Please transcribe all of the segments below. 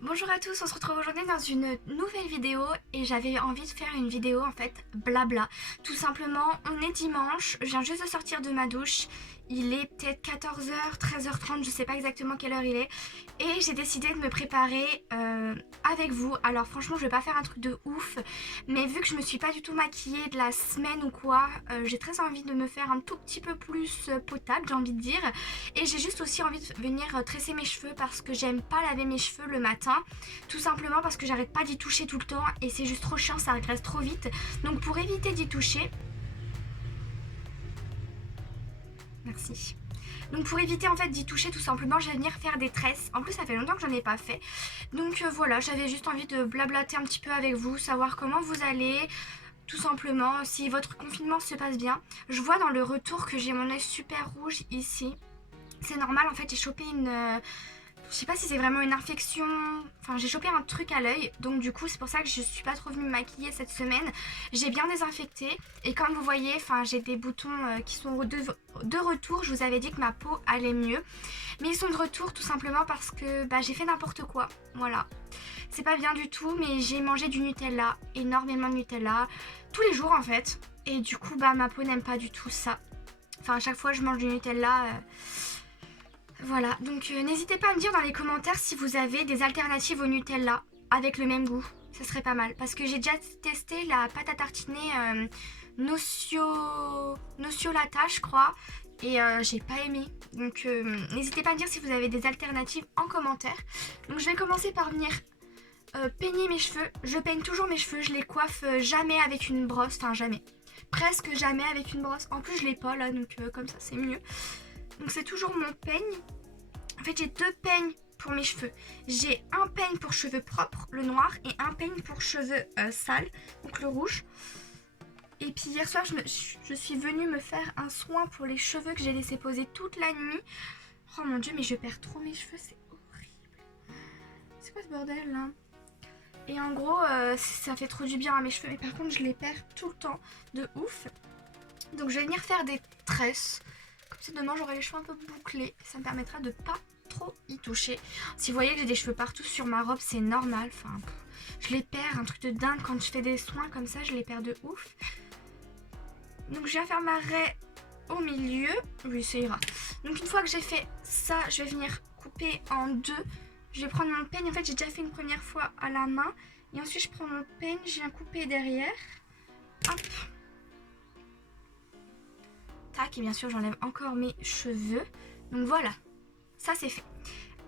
Bonjour à tous, on se retrouve aujourd'hui dans une nouvelle vidéo et j'avais envie de faire une vidéo en fait blabla. Tout simplement, on est dimanche, je viens juste de sortir de ma douche, il est peut-être 14h, 13h30, je sais pas exactement quelle heure il est. Et j'ai décidé de me préparer avec vous. Alors franchement, je vais pas faire un truc de ouf, mais vu que je me suis pas du tout maquillée de la semaine ou quoi, j'ai très envie de me faire un tout petit peu plus potable, j'ai envie de dire. Et j'ai juste aussi envie de venir tresser mes cheveux parce que j'aime pas laver mes cheveux le matin. Tout simplement parce que j'arrête pas d'y toucher tout le temps et c'est juste trop chiant, ça régresse trop vite. Donc pour éviter d'y toucher... Merci. Donc pour éviter en fait d'y toucher tout simplement, je vais venir faire des tresses. En plus ça fait longtemps que j'en ai pas fait. Donc voilà, j'avais juste envie de blablater un petit peu avec vous, savoir comment vous allez, tout simplement, si votre confinement se passe bien. Je vois dans le retour que j'ai mon œil super rouge ici. C'est normal, en fait j'ai chopé une... je sais pas si c'est vraiment une infection, enfin j'ai chopé un truc à l'œil, donc du coup c'est pour ça que je suis pas trop venue me maquiller cette semaine. J'ai bien désinfecté et comme vous voyez, enfin j'ai des boutons qui sont de retour. Je vous avais dit que ma peau allait mieux, mais ils sont de retour tout simplement parce que j'ai fait n'importe quoi, voilà. C'est pas bien du tout, mais j'ai mangé du Nutella, énormément de Nutella, tous les jours en fait, et du coup ma peau n'aime pas du tout ça. Enfin à chaque fois je mange du Nutella... Voilà, donc n'hésitez pas à me dire dans les commentaires si vous avez des alternatives au Nutella avec le même goût. Ça serait pas mal. Parce que j'ai déjà testé la pâte à tartiner Nociolata, je crois. Et j'ai pas aimé. Donc n'hésitez pas à me dire si vous avez des alternatives en commentaire. Donc je vais commencer par venir peigner mes cheveux. Je peigne toujours mes cheveux. Je les coiffe jamais avec une brosse. Enfin jamais. Presque jamais avec une brosse. En plus je l'ai pas là, donc comme ça c'est mieux. Donc c'est toujours mon peigne. En fait j'ai deux peignes pour mes cheveux. J'ai un peigne pour cheveux propres, le noir, et un peigne pour cheveux sales, donc le rouge. Et puis hier soir je suis venue me faire un soin pour les cheveux que j'ai laissé poser toute la nuit. Oh mon dieu, mais je perds trop mes cheveux, c'est horrible. C'est quoi ce bordel là? Et en gros ça fait trop du bien à mes cheveux, mais par contre je les perds tout le temps, de ouf. Donc je vais venir faire des tresses. Comme ça demain j'aurai les cheveux un peu bouclés. Ça me permettra de pas trop y toucher. Si vous voyez que j'ai des cheveux partout sur ma robe, c'est normal. Enfin, je les perds, un truc de dingue. Quand je fais des soins comme ça, je les perds de ouf. Donc je viens faire ma raie au milieu. Oui, ça ira. Donc une fois que j'ai fait ça, je vais venir couper en deux. Je vais prendre mon peigne. En fait, j'ai déjà fait une première fois à la main. Et ensuite, je prends mon peigne, je viens couper derrière. Hop. Et bien sûr j'enlève encore mes cheveux. Donc voilà, ça c'est fait.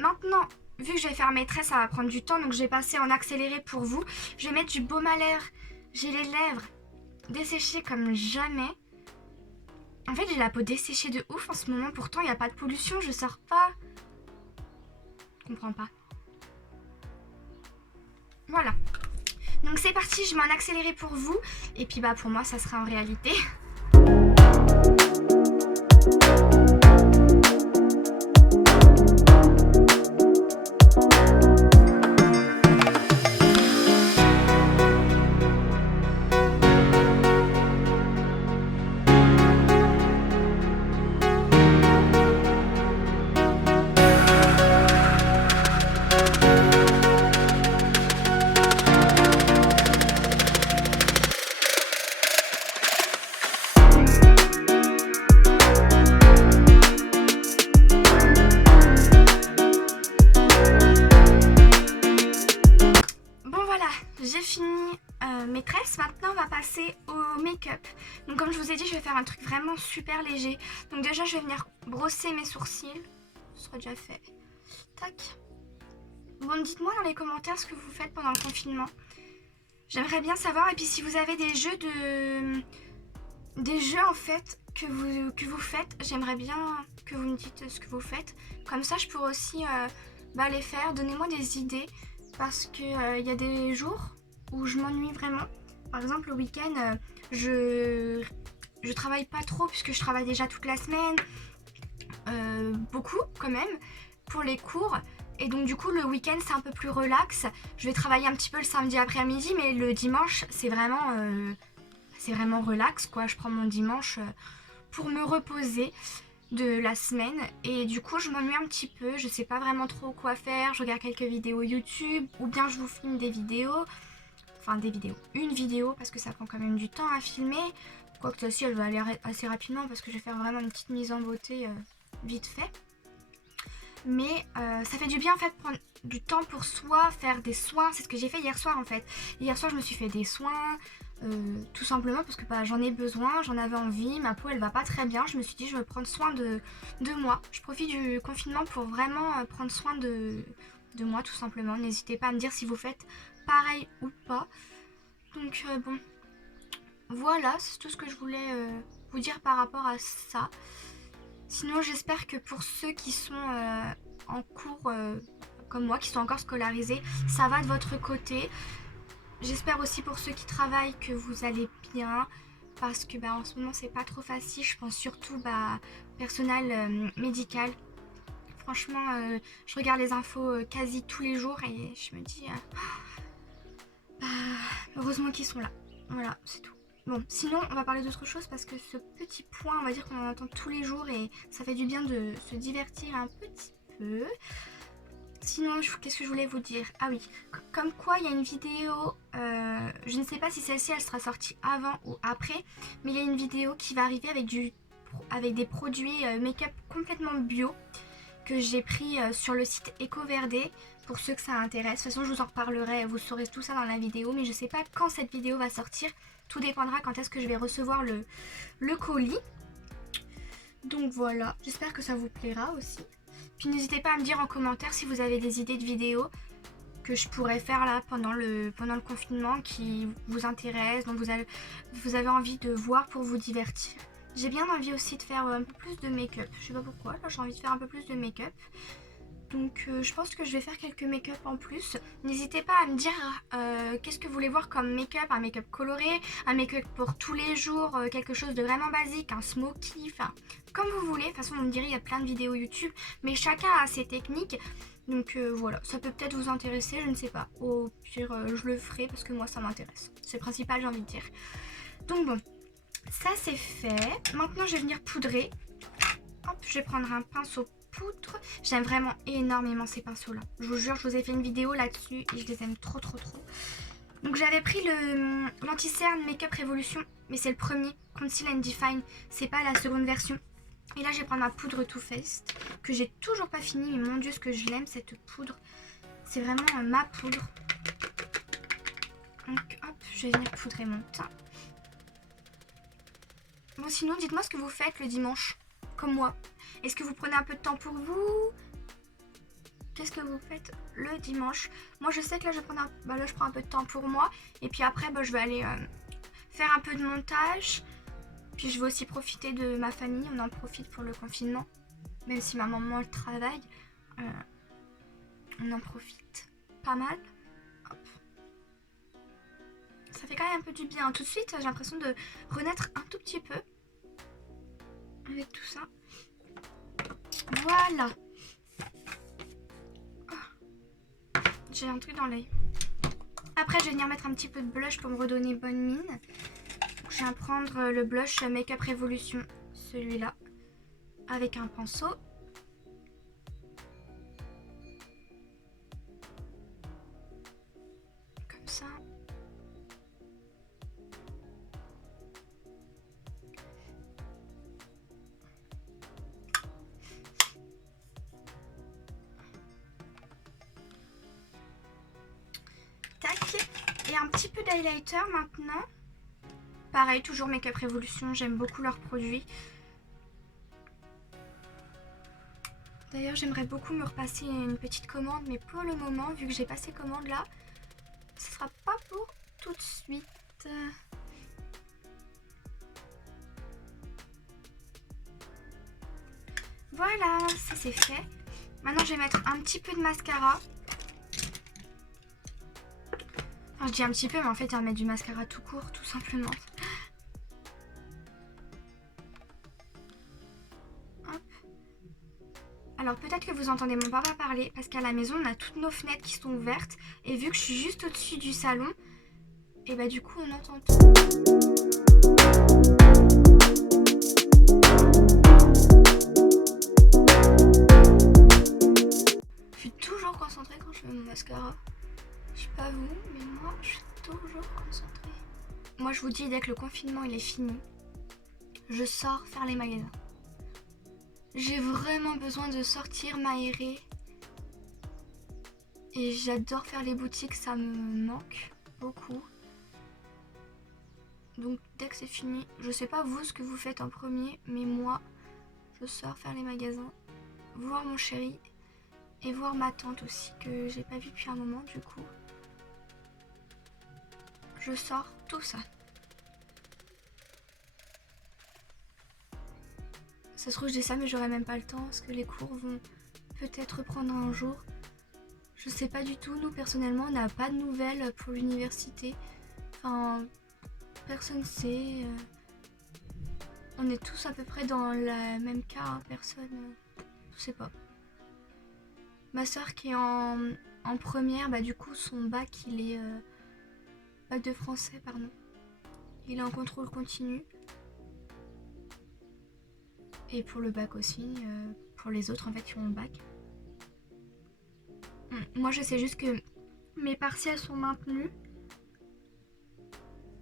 Maintenant, vu que je vais faire mes traits, ça va prendre du temps, donc je vais passer en accéléré pour vous. Je vais mettre du baume à lèvres. J'ai les lèvres desséchées comme jamais. En fait j'ai la peau desséchée de ouf en ce moment. Pourtant il n'y a pas de pollution, je sors pas. Je comprends pas. Voilà. Donc c'est parti, je mets en accéléré pour vous. Et puis pour moi ça sera en réalité. J'ai fini mes tresses, maintenant on va passer au make-up. Donc comme je vous ai dit, je vais faire un truc vraiment super léger. Donc déjà je vais venir brosser mes sourcils. Ce sera déjà fait. Tac. Bon, dites-moi dans les commentaires ce que vous faites pendant le confinement. J'aimerais bien savoir. Et puis si vous avez des jeux en fait que vous faites, j'aimerais bien que vous me dites ce que vous faites. Comme ça je pourrais aussi les faire. Donnez-moi des idées. Parce que y a des jours où je m'ennuie vraiment. Par exemple le week-end je travaille pas trop puisque je travaille déjà toute la semaine. Beaucoup quand même pour les cours. Et donc du coup le week-end c'est un peu plus relax. Je vais travailler un petit peu le samedi après-midi, mais le dimanche c'est vraiment relax quoi. Je prends mon dimanche pour me reposer. de la semaine et du coup je m'ennuie un petit peu, je sais pas vraiment trop quoi faire, je regarde quelques vidéos YouTube ou bien je vous filme des vidéos, une vidéo parce que ça prend quand même du temps à filmer, quoique celle-ci elle va aller assez rapidement parce que je vais faire vraiment une petite mise en beauté vite fait. Mais ça fait du bien en fait prendre du temps pour soi, faire des soins, c'est ce que j'ai fait hier soir en fait. Hier soir je me suis fait des soins, tout simplement parce que j'en ai besoin, j'en avais envie, ma peau elle va pas très bien, je me suis dit je vais prendre soin de moi. Je profite du confinement pour vraiment prendre soin de moi tout simplement. N'hésitez pas à me dire si vous faites pareil ou pas. Donc bon, voilà, c'est tout ce que je voulais vous dire par rapport à ça. Sinon j'espère que pour ceux qui sont en cours comme moi, qui sont encore scolarisés, ça va de votre côté. J'espère aussi pour ceux qui travaillent que vous allez bien, parce que en ce moment c'est pas trop facile. Je pense surtout personnel médical. Franchement, je regarde les infos quasi tous les jours et je me dis heureusement qu'ils sont là. Voilà, c'est tout. Bon, sinon on va parler d'autre chose parce que ce petit point, on va dire qu'on en entend tous les jours et ça fait du bien de se divertir un petit peu. Sinon, qu'est-ce que je voulais vous dire? Ah oui, comme quoi il y a une vidéo, je ne sais pas si celle-ci elle sera sortie avant ou après, mais il y a une vidéo qui va arriver avec des produits make-up complètement bio que j'ai pris sur le site EcoVerde pour ceux que ça intéresse. De toute façon, je vous en reparlerai, vous saurez tout ça dans la vidéo, mais je ne sais pas quand cette vidéo va sortir. Tout dépendra quand est-ce que je vais recevoir le colis. Donc voilà, j'espère que ça vous plaira aussi. Puis n'hésitez pas à me dire en commentaire si vous avez des idées de vidéos que je pourrais faire là pendant le confinement qui vous intéressent, dont vous avez envie de voir pour vous divertir. J'ai bien envie aussi de faire un peu plus de make-up. Je sais pas pourquoi, là j'ai envie de faire un peu plus de make-up. Donc je pense que je vais faire quelques make-up en plus. N'hésitez pas à me dire qu'est-ce que vous voulez voir comme make-up. Un make-up coloré, un make-up pour tous les jours, quelque chose de vraiment basique, un smoky, enfin comme vous voulez. De toute façon, on me dirait il y a plein de vidéos YouTube, mais chacun a ses techniques. Donc voilà, ça peut peut-être vous intéresser, je ne sais pas. Au pire, je le ferai parce que moi ça m'intéresse. C'est le principal, j'ai envie de dire. Donc bon, ça c'est fait. Maintenant, je vais venir poudrer. Hop, je vais prendre un pinceau poudre. J'aime vraiment énormément ces pinceaux là. Je vous jure, je vous ai fait une vidéo là-dessus et je les aime trop. Donc j'avais pris l'anti-cerne Make-up Revolution, mais c'est le premier, Conceal and Define, c'est pas la seconde version. Et là je vais prendre ma poudre Too Faced que j'ai toujours pas fini, mais mon dieu ce que je l'aime cette poudre. C'est vraiment ma poudre. Donc hop, je vais venir poudrer mon teint. Bon sinon dites-moi ce que vous faites le dimanche, comme moi. Est-ce que vous prenez un peu de temps pour vous? Qu'est-ce que vous faites le dimanche? Moi je sais que là je prends un peu de temps pour moi. Et puis après je vais aller faire un peu de montage. Puis je vais aussi profiter de ma famille. On en profite pour le confinement. Même si ma maman elle travaille. On en profite pas mal. Hop. Ça fait quand même un peu du bien. Tout de suite j'ai l'impression de renaître un tout petit peu. Avec tout ça. Voilà. Oh. J'ai un truc dans l'œil. Après je vais venir mettre un petit peu de blush pour me redonner bonne mine. Donc, je viens prendre le blush Make-up Revolution, celui-là, avec un pinceau. Comme ça. Et un petit peu d'highlighter maintenant. Pareil, toujours Make-up Revolution, j'aime beaucoup leurs produits. D'ailleurs, j'aimerais beaucoup me repasser une petite commande, mais pour le moment, vu que j'ai passé commande là, ce sera pas pour tout de suite. Voilà, ça c'est fait. Maintenant, je vais mettre un petit peu de mascara. Enfin, je dis un petit peu, mais en fait, on va mettre du mascara tout court, tout simplement. Hop. Alors, peut-être que vous entendez mon papa parler, parce qu'à la maison, on a toutes nos fenêtres qui sont ouvertes. Et vu que je suis juste au-dessus du salon, et bah du coup, on entend tout. suis toujours concentrée quand je fais mon mascara. Je sais pas vous, mais moi je suis toujours concentrée. Moi je vous dis, dès que le confinement il est fini, je sors faire les magasins. J'ai vraiment besoin de sortir, m'aérer. Et j'adore faire les boutiques, ça me manque beaucoup. Donc dès que c'est fini, je sais pas vous ce que vous faites en premier, mais moi je sors faire les magasins, voir mon chéri et voir ma tante aussi que j'ai pas vu depuis un moment du coup. Je sors tout ça. Ça se trouve je dis ça mais j'aurai même pas le temps parce que les cours vont peut-être reprendre un jour. Je sais pas du tout, nous personnellement on n'a pas de nouvelles pour l'université. Enfin, personne sait. On est tous à peu près dans le même cas, hein. Personne, je sais pas. Ma soeur qui est en première, bah du coup son bac il est bac de français pardon. Il est en contrôle continu. Et pour le bac aussi, pour les autres en fait qui ont le bac. Moi je sais juste que mes partiels sont maintenus.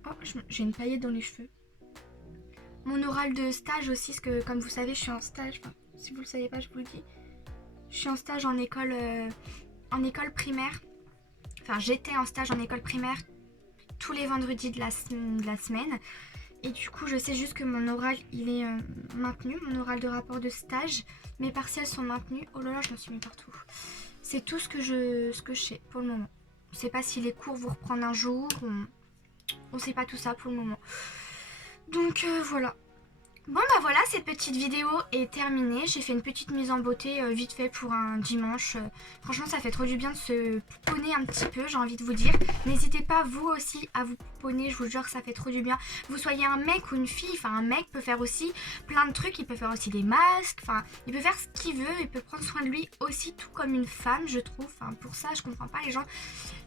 Oh, j'ai une paillette dans les cheveux. Mon oral de stage aussi, parce que comme vous savez je suis en stage, enfin si vous le savez pas je vous le dis. Je suis en stage en école primaire. Enfin j'étais en stage en école primaire tous les vendredis de la semaine. Et du coup je sais juste que mon oral il est maintenu, mon oral de rapport de stage. Mes partiels sont maintenus. Oh là là je me suis mis partout. C'est tout ce que je sais pour le moment. On ne sait pas si les cours vont reprendre un jour. On ne sait pas tout ça pour le moment. Donc voilà. Bon bah voilà, cette petite vidéo est terminée. J'ai fait une petite mise en beauté vite fait pour un dimanche. Franchement ça fait trop du bien de se pouponner un petit peu, j'ai envie de vous dire. N'hésitez pas vous aussi à vous pouponner, je vous jure que ça fait trop du bien. Vous soyez un mec ou une fille, enfin un mec peut faire aussi plein de trucs. Il peut faire aussi des masques, enfin il peut faire ce qu'il veut. Il peut prendre soin de lui aussi tout comme une femme je trouve. Enfin pour ça je comprends pas les gens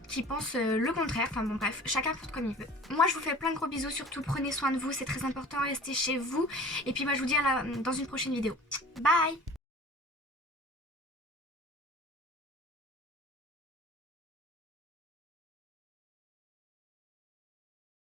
qui pensent le contraire. Enfin bon bref, chacun porte comme il veut. Moi je vous fais plein de gros bisous, surtout prenez soin de vous, c'est très important, restez chez vous. Et puis moi je vous dis dans une prochaine vidéo. Bye!